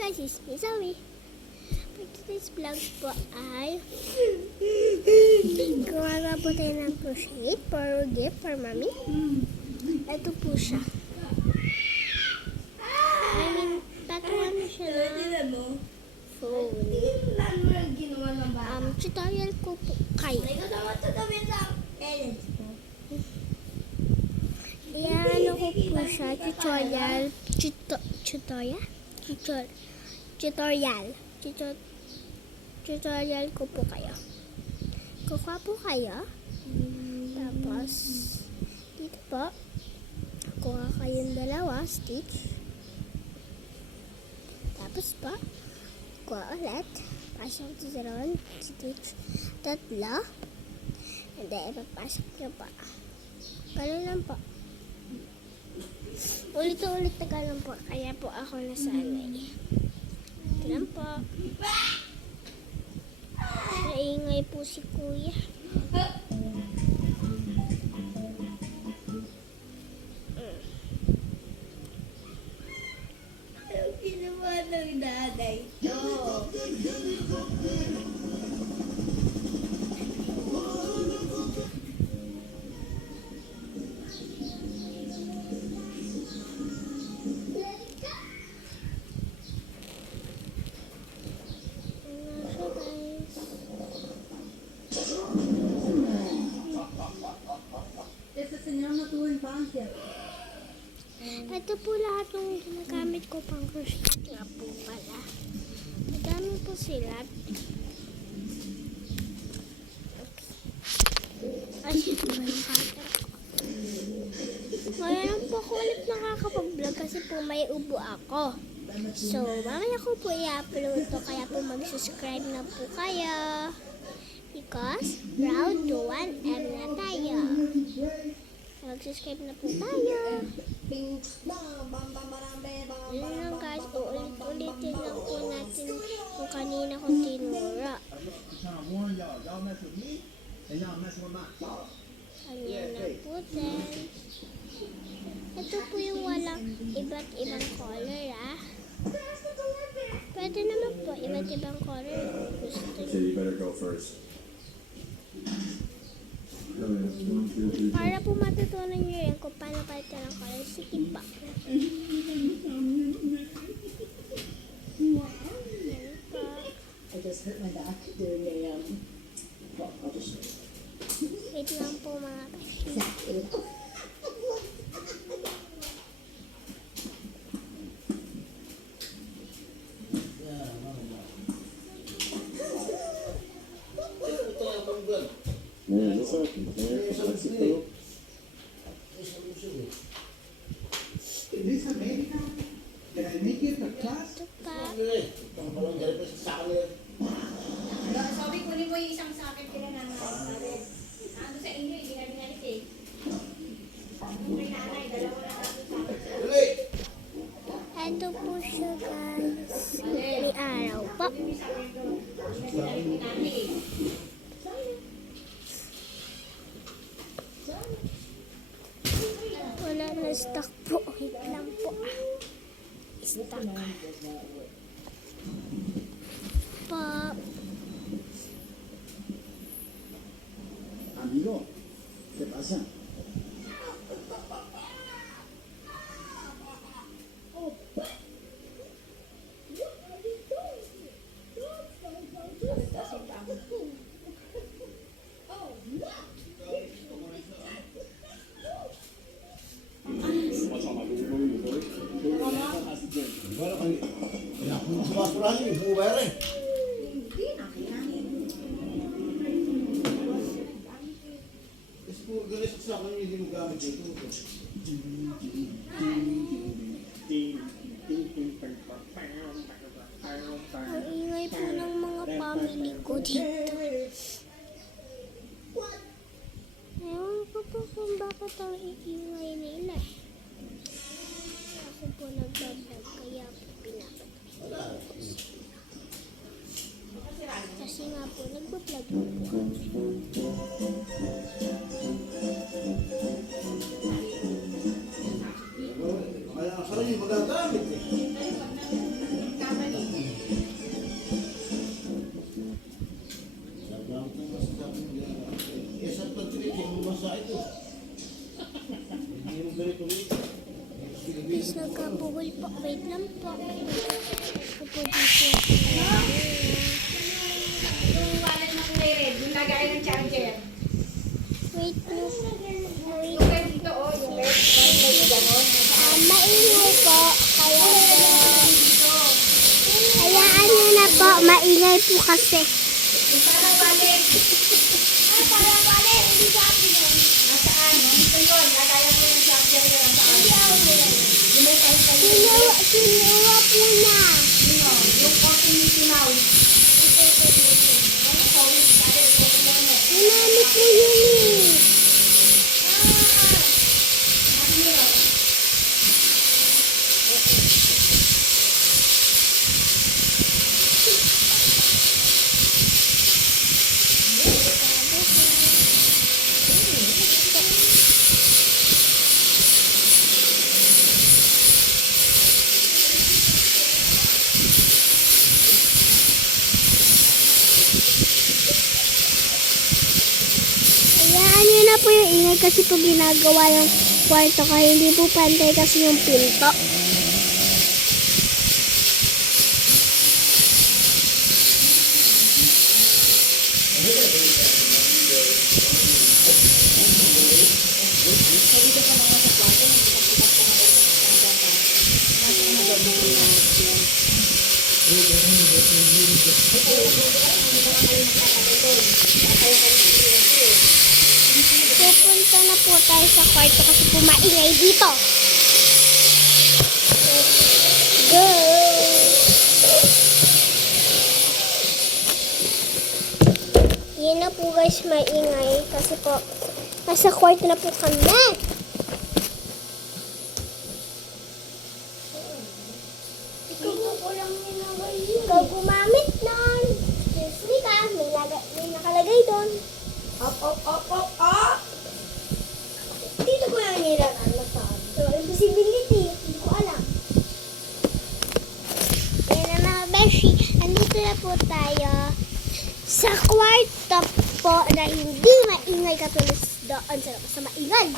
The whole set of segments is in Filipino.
guys, it's me, Zoe. For today's vlog po ay gawa po tayo ng crochet for gift for mommy. Ito po siya. Patungan mo siya ng phone. Tutorial ko po kayo. Iyan ko po siya, tutorial ko po kayo. Kukuha po kayo. Tapos, dito po, kuha kayong dalawa, stitch. Tapos po, kuha ulit. Pasok dito ron, stitch. Tatlo. And then, ipapasok nyo po. Ganun lang po. Ulit-ulit na ganun po. Kaya po ako nasanay. Ito lang po. Naingay po si kuya. Ang ginawa ng nanay to. Ito po lahat ng ginagamit ko pang crochet nga po pala. Madami po sila. Ay, ito ba yung cutter ko? Ngayon po ako ulit nakakapag-vlog kasi po may ubo ako. So, mamaya ko po i-upload to kaya po mag-subscribe na po kayo. Because, round 1M na tayo. Mag-subscribe na po tayo. Yun lang guys, ulit-ulitin lang po natin kung kanina kong tinura. Kanina po din. Ito po yung walang iba't ibang color Pwede naman po iba't ibang color kung gusto nyo. Okay, you better go first. Para po matutunan nyo rin kung paano palitan ng color. Sige pa. I just hurt my back doing a, well, I'll just Wait lang po mga kashi. Yeah, what's up? Mexico. Is this America? Did I make it a class? Ito pa. Sabi kunin mo yung isang sakit kinananay. Nando sa inyo, hindi na binalis eh. Yung may nanay, dalawa na nando sa akin. Ito po siya guys. May araw po. Wala na stock po. Wait lang po. Stock. Pa. Amigo, ¿qué pasa? Ang ingay po ng mga family ko dito. Ewan ko po kung bakit ang iingay nila. Ako po nagbablog kaya po pinapatay. Kasi nga po nagbablog po. Kaya yung magagamit eh. Yung wallet na kulay red, yung lagay ng charger. Wait, wait. Yung red dito, oh, yung red. Yung red gano'n. Maingay po. Kaya Dito. hayaan nyo na po. Maingay po kasi. Yung parang wallet. Ah, parang wallet. Hindi sa akin yun. Nasaan? Dito yun. Lagayan mo yung charger nyo. Nasaan? Yung may kahit Kinuha po na. yung konting Mickey Mouse. Ano po? Sabi, ito ko muna. Ginamit po yun eh. Hayaan nyo na po yung ingay kasi po ginagawa yung kwarto kaya hindi po pantay kasi yung pinto. Pupunta na po tayo sa kwarto kasi po maingay dito. Let's go! Yan na po guys, maingay kasi po nasa kwarto na po kami. Ikaw gumamit nun. Excuse me ka, may nakalagay doon. Up, up, up, up, up! Dito ko lang nilalala sa so, impossibility. Hindi ko alam. Yan na mga beshi. Andito na po tayo sa kwarto po na hindi maingay katulad doon sa maingay.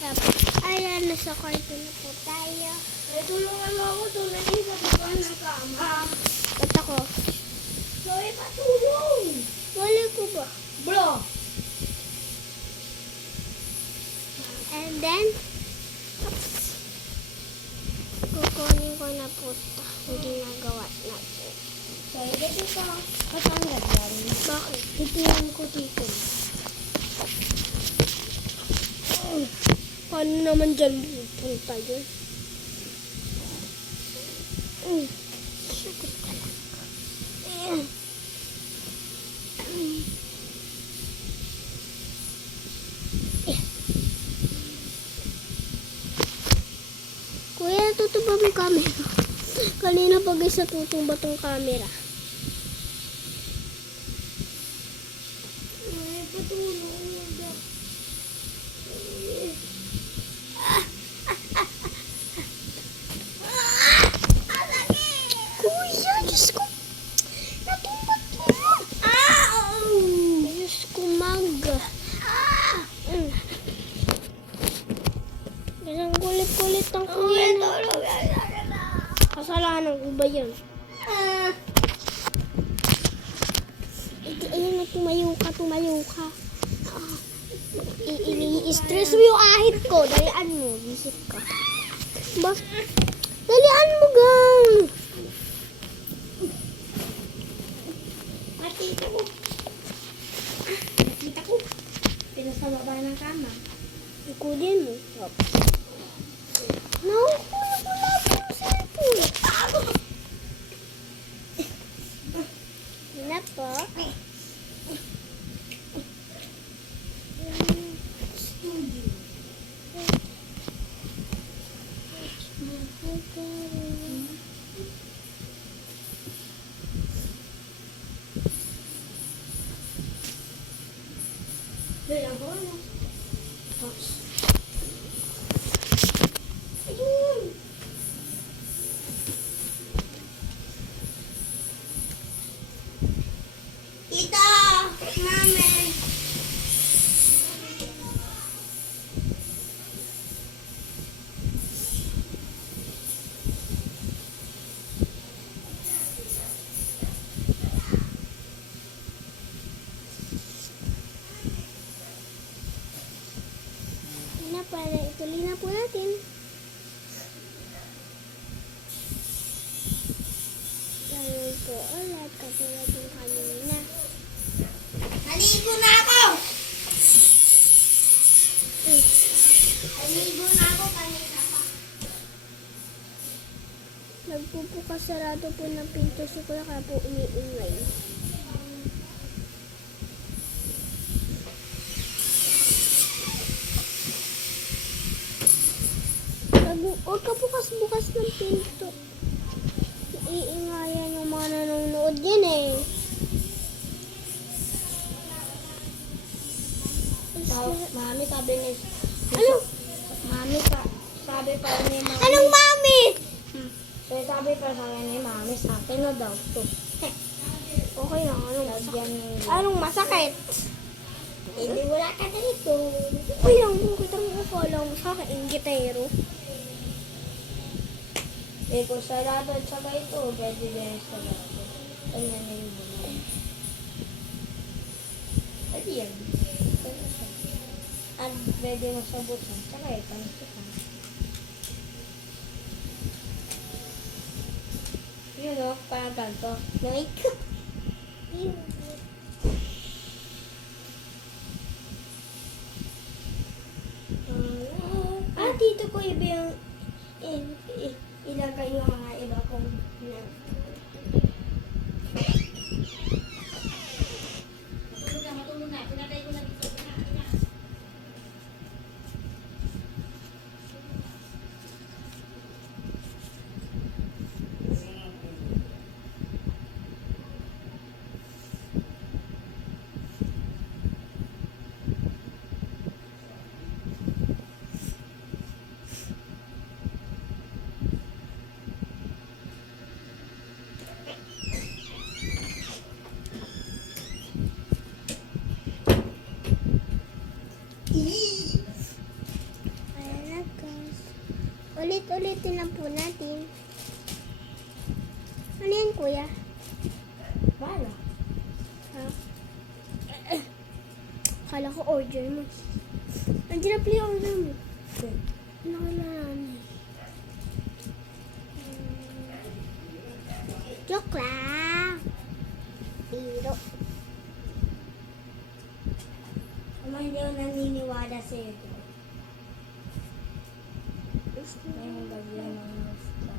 Tapos, ayan, nasa kwarto na po tayo. Tulungan mo ako, tulungan sa baba ng kama. Ba't ako? Chloe, patulong! Wala ko ba? Bro! And then, kukunin ko na po ito. Yung ginagawa natin. Chloe, dito ka. Patanggal yan. Bakit? Titinan ko dito. Paano naman dyan pupunta yun? Sagot ka lang. Kuya, tutuba mo yung camera. Kanina pag isa tutumba tong camera. Ay, patulong. Kuya, Diyos ko. Natumbat mo. Diyos ko, mag. Isang kulit-kulit ang kuya na. Kasalanan ko ba yan? Ayun, tumayo ka. I-stress mo yung ahit ko. Dalian mo, visit ka. Dalian mo, gang. Nakita ko. Nakita ko. Pinasa baba ng kama. Ikunin mo. Nakukuha ko lang yung cellphone. Yun na po. po ulit katulad ng kanina. Naligo na ako! Uy, Naligo na ako kanina pa. nagpupukasarado po ng pinto si Kuya kaya po umiingay. Huwag ka bukas-bukas ng pinto. Iingayan yung mga nanonood yan eh. Mami, sabi ni... Ano? Mami, sabi pa ni Mami... Anong mami? Sabi pa sa akin ni Mami, sa akin na daw to. Okay lang, anong Lagyan masakit? ni... Anong masakit? Hindi, wala ka dito. Uy, lang mo kitang ukala mo sa akin, ingitero. Eh, kung sarado at saka ito, pwede din sarado. Ay, nanay mo na. Pwede yan. Pwede siya. At pwede masabutan. Tsaka ito, nasukan. Yun o, parang ganito. Like, Dito ko iba yung ilagay yung mga iba kong matulog na. Pinatay ko na dito. Ayan na guys. Ulit-ulitin lang po natin. Ano yan kuya? Wala. Ha? Akala ko order mo. Nandiyan na play order mo. Nakalala. Joke lang. Biro. Ama, hindi ako naniniwala sa iyo. Ngayon, bagyan ng gusto.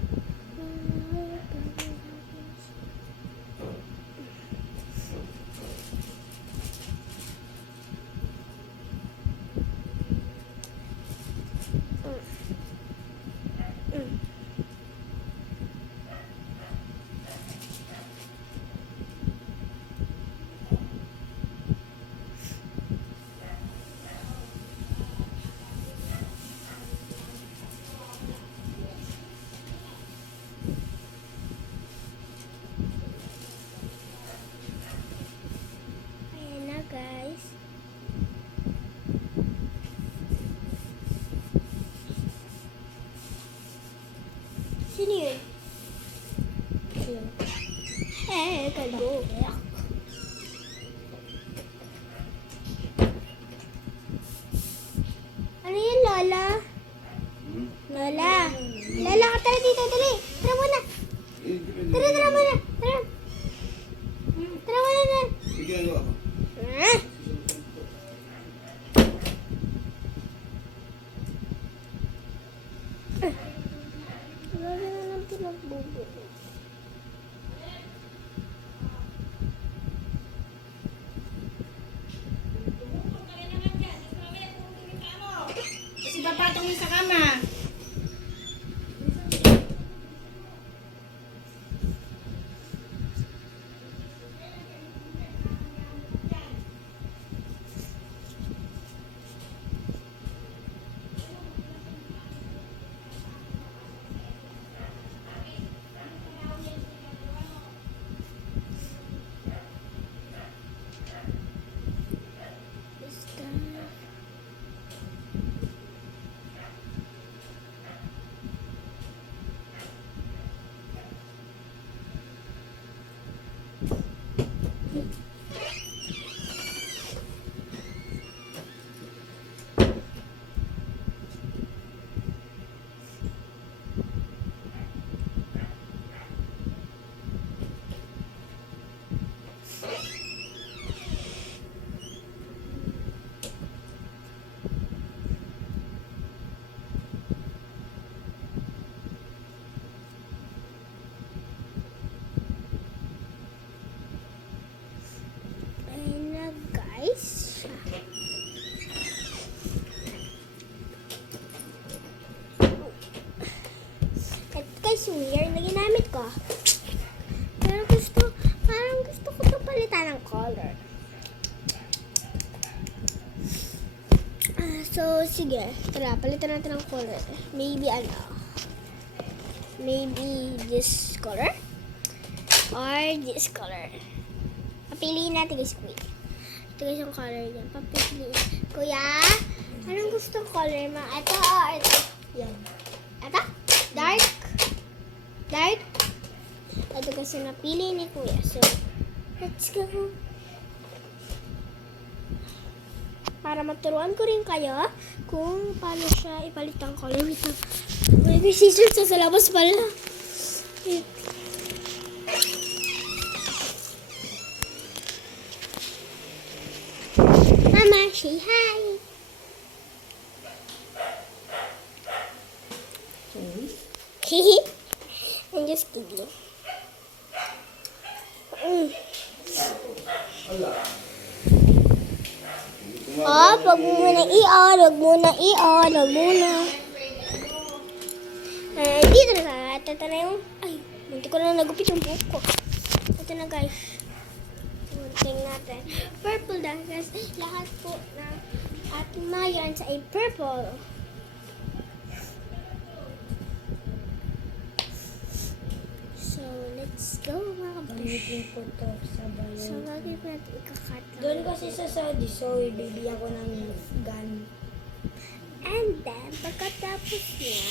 Ayan na guys. Sino yun? Kalbo. Ano yun, Lola? Lola. Lola, ka tara dito, dali. Tara muna. Tara muna. Tara. Tara muna na. Ah! Grabe na lang pinagbubuo. Kasi papatong sa kama. So, sige. Tara, palitan natin ng color. Maybe maybe this color or this color. Papiliin natin guys. Wait. Ito guys yung color niya. Papiliin. Kuya, anong gusto color mo? Ito o ito? Yan. Ito? Dark? Dark? Ito kasi napili ni Kuya. So, let's go. Para maturuan ko rin kayo kung paano siya ipalit ang color. Wait lang. May scissors sa labas pala. Wait. Mama, say hi. Hehe. I'm just kidding. Oh, wag mo muna i-on. Wag muna i-on. Wag muna. Dito na sa ito na yung... Ay, hindi ko na nagupit yung buhok ko. Ito na guys. Tingnan natin. Purple dahil guys. Lahat po na ating mga yarns ay purple. So, let's go mga kabash. po to sa bayan. So, lagi po natin ikakat lang. Doon kasi sa Saudi, so ibibigyan ko ng gun. And then, pagkatapos niya,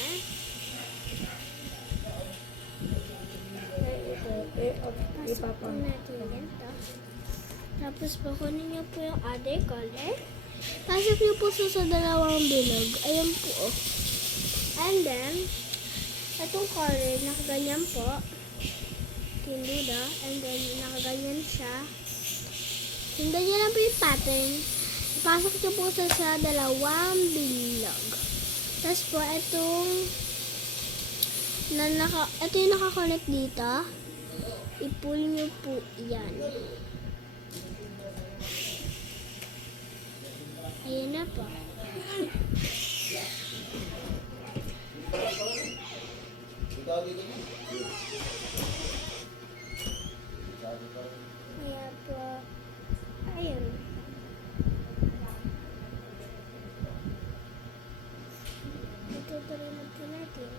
pasok po natin dito. Tapos, kunin niyo po yung other color. Pasok niyo po sa dalawang bilog. Ayan po, oh. And then, itong color, nakaganyan po. Tinduda. And then, nakaganyan siya. Tinduda niyo lang po yung pattern. Pasok niyo po sa dalawang bilog. Tapos po, ito yung nakakonect dito. I-pull niyo po yan. Ayan na po. Kaya po, ayun. Ito pa rin po natin.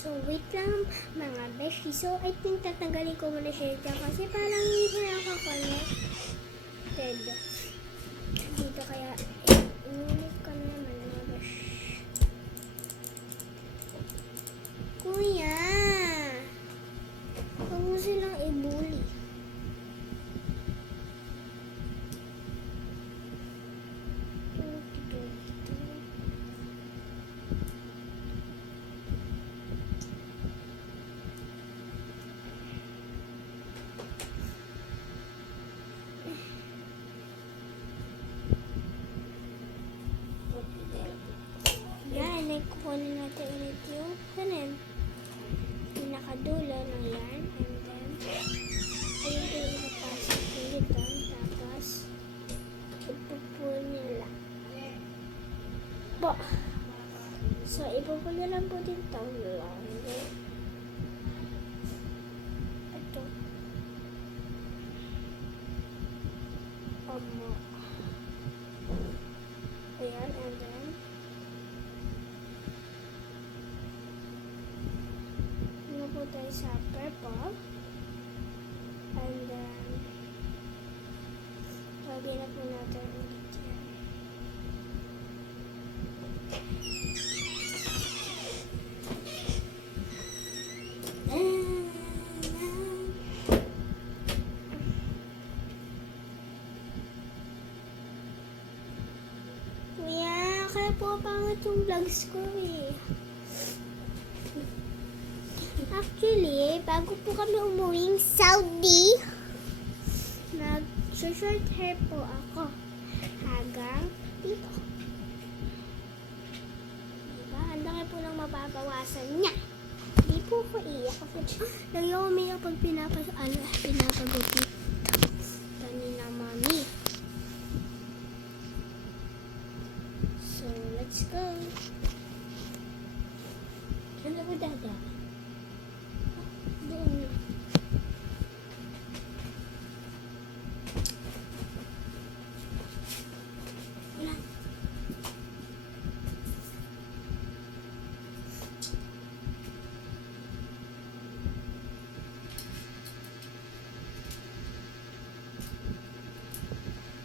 So, wait lang mga beshi. So, I think tatanggalin ko muna siya dyan kasi parang hindi siya nakaka-connected. Dito kaya, inunit ko na naman mga beshi. Kuya! Huwag mo silang i-bully. Yan, kukunin natin ulit yung kanin. Pinakadulo ng yarn. And then, ayun po yung ipapasok dito. Tapos, ipupul nila. Po. So, ipupul nila po dito. Ito. Ayan, and then, po tayo sa purple. And then, lagyan na po natin ulit yan. Kuya, kaya po pangat yung vlogs ko eh. Actually, bago po kami umuwing Saudi, nag-short hair po ako hanggang dito. Diba? Ang laki po nang mababawasan niya. po ako iyak kasi lagi ako umiyak pag pinapagupit kanina mami. So, let's go. Saan ako dada? Doon na. Wala.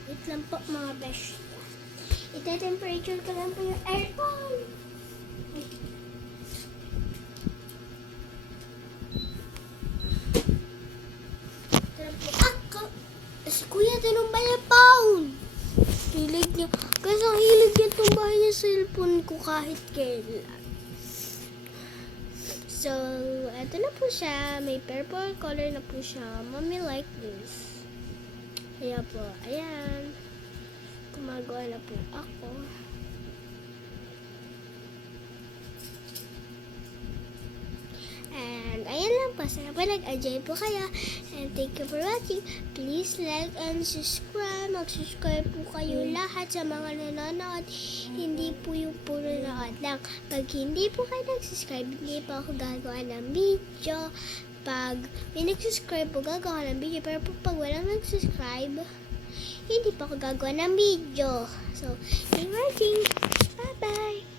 Wait lang po mga besh. Ite-temperature ko lang po yung aircon. Ito lang po. Si Kuya tinumbay na pound. Hilig niya. Kasi ang hilig niya tumbahin yung cellphone ko kahit kailan. So, eto na po siya. May purple color na po siya. Mommy like this. Kaya po, ayan. Gumagawa na po ako. And ayan lang po. Sana po nag-enjoy po kayo. And thank you for watching. Please like and subscribe. Mag-subscribe po kayo lahat sa mga nanonood. Hindi po yung puro nanonood lang. Pag hindi po kayo nag-subscribe, hindi po ako gagawa ng video. Pag may nag-subscribe po, gagawa ng video. Pero pag walang nag-subscribe, hindi pa ako gagawa ng video. So, thank you for watching. Bye-bye!